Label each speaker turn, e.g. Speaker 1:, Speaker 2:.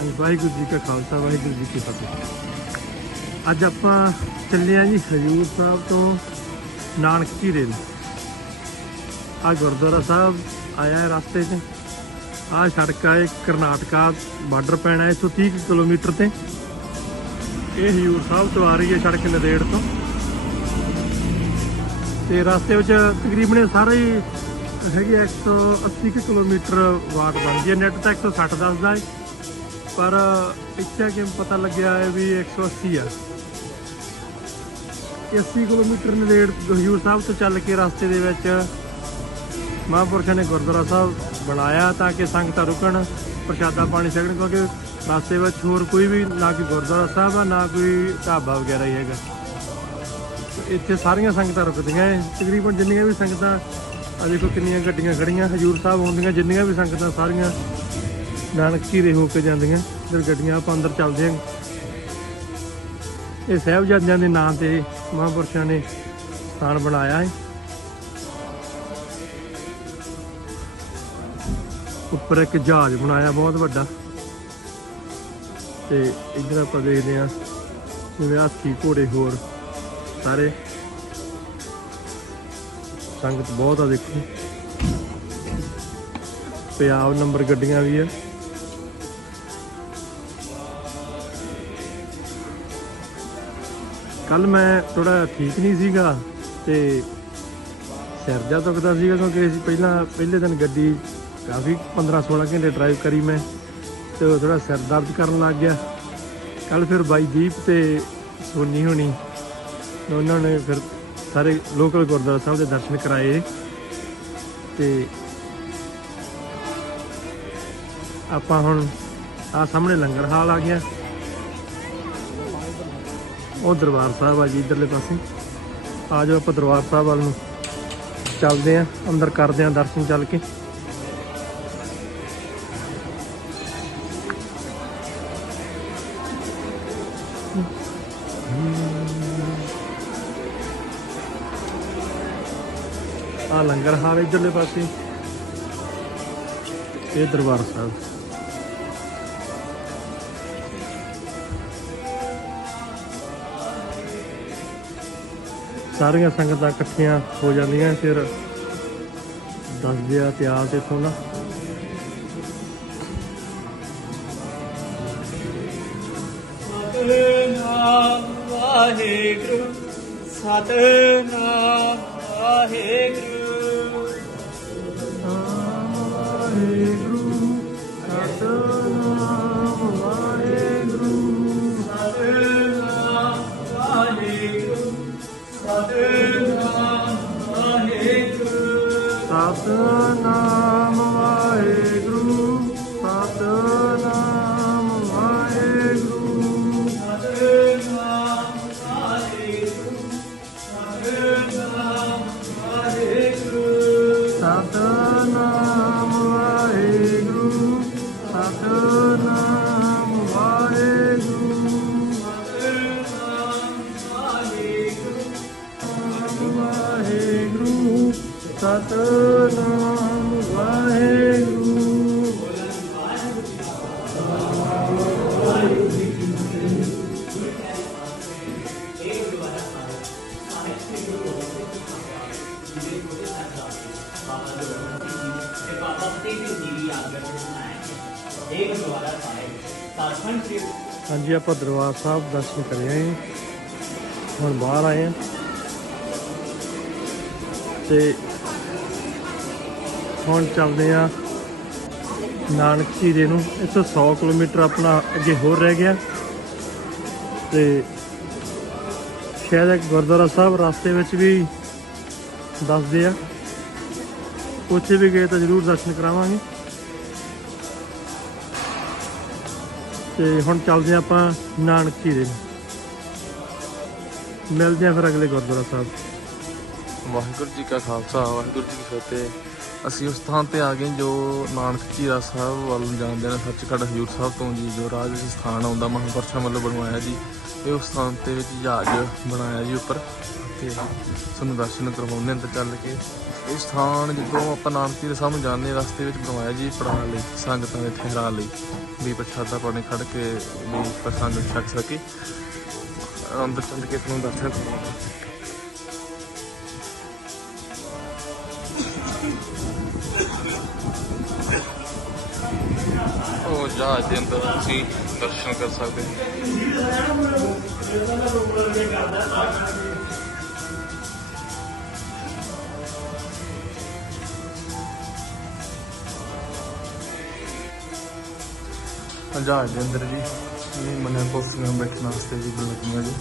Speaker 1: ਹਾਂਜੀ, ਵਾਹਿਗੁਰੂ ਜੀ ਕਾ ਖਾਲਸਾ, ਵਾਹਿਗੁਰੂ ਜੀ ਕੀ ਫਤਿਹ। ਅੱਜ ਆਪਾਂ ਚੱਲੇ ਆ ਜੀ ਹਜੂਰ ਸਾਹਿਬ ਤੋਂ ਨਾਨਕ ਝੀਰੇ ਨੂੰ। ਆ ਗੁਰਦੁਆਰਾ ਸਾਹਿਬ ਆਇਆ ਹੈ ਰਸਤੇ 'ਚ। ਆ ਸੜਕ ਆ ਇਹ ਕਰਨਾਟਕਾ ਬਾਰਡਰ ਪੈਣਾ ਹੈ, ਇੱਥੋਂ 30 ਕੁ ਕਿਲੋਮੀਟਰ ਤੇ। ਇਹ ਹਜੂਰ ਸਾਹਿਬ ਤੋਂ ਆ ਰਹੀ ਹੈ ਸੜਕ ਨਦੇੜ ਤੋਂ। ਤੇ ਰਸਤੇ ਵਿੱਚ ਤਕਰੀਬਨ ਸਾਰੇ ਹੀ ਹੈਗੀ ਆ 180 ਕੁ ਕਿਲੋਮੀਟਰ ਵਾਟ ਬਣਦੀ ਹੈ। ਨੈਟ ਤਾਂ 160 ਦੱਸਦਾ ਹੈ। ਪਰ ਇੱਥੇ ਕਿ ਪਤਾ ਲੱਗਿਆ ਹੈ ਵੀ 180 ਆ। 80 ਕਿਲੋਮੀਟਰ ਨੇੜੇ ਹਜੂਰ ਸਾਹਿਬ ਤੋਂ ਚੱਲ ਕੇ ਰਸਤੇ ਦੇ ਵਿੱਚ ਮਹਾਂਪੁਰਖਾਂ ਨੇ ਗੁਰਦੁਆਰਾ ਸਾਹਿਬ ਬਣਾਇਆ ਤਾਂ ਕਿ ਸੰਗਤਾਂ ਰੁਕਣ, ਪ੍ਰਸ਼ਾਦਾ ਪਾਣੀ ਛਕਣ, ਕਿਉਂਕਿ ਰਸਤੇ ਵਿੱਚ ਹੋਰ ਕੋਈ ਵੀ ਨਾ ਕੋਈ ਗੁਰਦੁਆਰਾ ਸਾਹਿਬ ਆ, ਨਾ ਕੋਈ ਢਾਬਾ ਵਗੈਰਾ ਹੀ ਹੈਗਾ। ਇੱਥੇ ਸਾਰੀਆਂ ਸੰਗਤਾਂ ਰੁਕਦੀਆਂ ਹੈ ਤਕਰੀਬਨ ਜਿੰਨੀਆਂ ਵੀ ਸੰਗਤਾਂ ਆ ਦੇਖੋ ਕਿੰਨੀਆਂ ਗੱਡੀਆਂ ਖੜੀਆਂ ਹਜੂਰ ਸਾਹਿਬ ਹੁੰਦੀਆਂ ਜਿੰਨੀਆਂ ਵੀ ਸੰਗਤਾਂ ਸਾਰੀਆਂ ਨਾਨਕ ਝੀਰੇ ਹੋ ਕੇ ਜਾਂਦੀਆਂ, ਫਿਰ ਗੱਡੀਆਂ ਆਪਾਂ ਅੰਦਰ ਚੱਲਦੇ ਆਂ ਇਹ ਸਾਹਿਬਜ਼ਾਦਿਆਂ ਦੇ ਨਾਂ ਤੇ ਮਹਾਂਪੁਰਸ਼ਾਂ ਨੇ ਸਥਾਨ ਬਣਾਇਆ ਹੈ। ਉੱਪਰ ਇੱਕ ਜਹਾਜ਼ ਬਣਾਇਆ, ਬਹੁਤ ਵੱਡਾ। ਤੇ ਇੱਧਰ ਆਪਾਂ ਦੇਖਦੇ ਆਂ ਜਿਵੇਂ ਹਾਥੀ ਘੋੜੇ ਹੋਰ ਸਾਰੇ। ਸੰਗਤ ਬਹੁਤ ਆ ਦੇਖੋ। ਪੰਜਾਬ ਨੰਬਰ ਗੱਡੀਆਂ ਵੀ ਆ। ਕੱਲ ਮੈਂ ਥੋੜਾ ਠੀਕ ਨਹੀਂ ਸੀਗਾ ਤੇ ਸਿਰ ਜਾ ਦੁਖਦਾ ਸੀਗਾ ਕਿਉਂਕਿ ਅਸੀਂ ਪਹਿਲਾਂ, ਪਹਿਲੇ ਦਿਨ ਗੱਡੀ ਕਾਫੀ 15 16 ਘੰਟੇ ਡਰਾਈਵ ਕਰੀ ਮੈਂ ਤੇ ਥੋੜਾ ਸਿਰ ਦਰਦ ਕਰਨ ਲੱਗ ਗਿਆ। ਕੱਲ ਫਿਰ ਬਾਈ ਦੀਪ ਤੇ ਸੋਨੀ ਹੋਣੀ ਉਹਨਾਂ ਨੇ ਫਿਰ ਸਾਰੇ ਲੋਕਲ ਗੁਰਦੁਆਰਾ ਸਾਹਿਬ ਦੇ ਦਰਸ਼ਨ ਕਰਾਏ ਤੇ ਆਪਾਂ ਹੁਣ ਆ ਸਾਹਮਣੇ ਲੰਗਰ ਹਾਲ ਆ ਗਿਆ। ਉਹ ਦਰਬਾਰ ਸਾਹਿਬ ਆ ਜੀ, ਇਧਰਲੇ ਪਾਸੇ। ਆ ਜਾਓ ਆਪਾਂ ਦਰਬਾਰ ਸਾਹਿਬ ਵੱਲ ਨੂੰ। ਚੱਲਦੇ ਆਂ, ਅੰਦਰ ਕਰਦੇ ਆਂ ਦਰਸ਼ਨ ਚੱਲ ਕੇ। ਆ ਲੰਗਰ ਹਾਲ ਇਧਰਲੇ ਪਾਸੇ। ਇਹ ਦਰਬਾਰ ਸਾਹਿਬ। ਸਾਰੀਆਂ ਸੰਗਤਾਂ ਇਕੱਠੀਆਂ ਹੋ ਜਾਂਦੀਆਂ ਫਿਰ ਦੱਸਦੇ ਆ ਇਤਿਹਾਸ ਤੇ ਨਾ।
Speaker 2: ਸਤਨਾਮ ਵਾਹਿਗੁਰੂ ਸਤਨਾਮ ਵਾਹਿਗੁਰੂ।
Speaker 1: ਵਾਹਿਗੁਰੂ ਸਤਨਾਮ
Speaker 2: ਸਤਨਾਮ ਵਾਹਿਗੁਰੂ ਸਤਨਾਮ
Speaker 1: हाँ जी आप दरबार साहब दर्शन कर आए हैं। हम बहर आए हैं। तो ਹੁਣ ਚੱਲਦੇ ਆ ਨਾਨਕ ਝੀਰੇ ਨੂੰ। ਇੱਥੋਂ 100 ਕਿਲੋਮੀਟਰ ਆਪਣਾ ਅੱਗੇ ਹੋਰ ਰਹਿ ਗਿਆ। ਤੇ ਸ਼ਾਇਦ ਇੱਕ ਗੁਰਦੁਆਰਾ ਸਾਹਿਬ ਰਸਤੇ ਵਿੱਚ ਵੀ ਦੱਸਦੇ ਆ। ਉੱਥੇ ਵੀ ਗਏ ਤਾਂ ਜ਼ਰੂਰ ਦਰਸ਼ਨ ਕਰਾਵਾਂਗੇ। ਤੇ ਹੁਣ ਚੱਲਦੇ ਹਾਂ ਆਪਾਂ ਨਾਨਕ ਝੀਰੇ ਨੂੰ। ਮਿਲਦੇ ਆ ਫਿਰ ਅਗਲੇ ਗੁਰਦੁਆਰਾ ਸਾਹਿਬ।
Speaker 3: ਵਾਹਿਗੁਰੂ ਜੀ ਕਾ ਖਾਲਸਾ, ਵਾਹਿਗੁਰੂ ਜੀ ਕੀ ਫਤਿਹ। ਅਸੀਂ ਉਸ ਥਾਂ ਤੇ ਆ ਗਏ ਜੋ ਨਾਨਕ ਝੀਰਾ ਸਾਹਿਬ ਵੱਲ ਨੂੰ ਜਾਂਦੇ ਨੇ, ਸੱਚਖੰਡ ਹਜੂਰ ਸਾਹਿਬ ਤੋਂ ਜੀ, ਜੋ ਰਾਜ ਵਿੱਚ ਸਥਾਨ ਆਉਂਦਾ, ਮਹਾਂਪੁਰਸ਼ਾਂ ਵੱਲੋਂ ਬਣਵਾਇਆ ਜੀ। ਇਹ ਉਸ ਥਾਂ ਤੇ ਵਿੱਚ ਜਹਾਜ਼ ਬਣਾਇਆ ਜੀ ਉੱਪਰ, ਤੇ ਸਾਨੂੰ ਦਰਸ਼ਨ ਕਰਵਾਉਂਦੇ ਹਾਂ ਤਾਂ ਚੱਲ ਕੇ। ਇਹ ਸਥਾਨ ਜਦੋਂ ਆਪਾਂ ਨਾਨਕ ਨਾਨਕੀ ਦੇ ਨੂੰ ਜਾਂਦੇ ਰਸਤੇ ਵਿੱਚ ਬਣਵਾਇਆ ਜੀ ਪੜਾਅ ਲਈ, ਸੰਗਤਾਂ ਦੇ ਠਹਿਰਾ ਲਈ। ਵੀ ਪ੍ਰਸ਼ਾਦਾ ਪਾਣੀ ਖੜ ਕੇ, ਵੀ ਪ੍ਰਸੰਗ ਛਕ ਸਕੇ। ਅੰਦਰ ਚੱਲ ਕੇ ਤੁਹਾਨੂੰ ਦਰਸ਼ਨ ਕਰਵਾਉਂਦੇ ਉਹ ਜਹਾਜ਼ ਦੇ ਅੰਦਰ ਤੁਸੀਂ ਦਰਸ਼ਨ ਕਰ ਸਕਦੇ ਹੋ। ਜਹਾਜ਼ ਦੇ ਅੰਦਰ ਜੀ ਮਨੇ ਕੁਰਸੀਆਂ ਬੈਠਣ ਵਾਸਤੇ ਵੀ ਲੱਗੀਆਂ ਜੀ।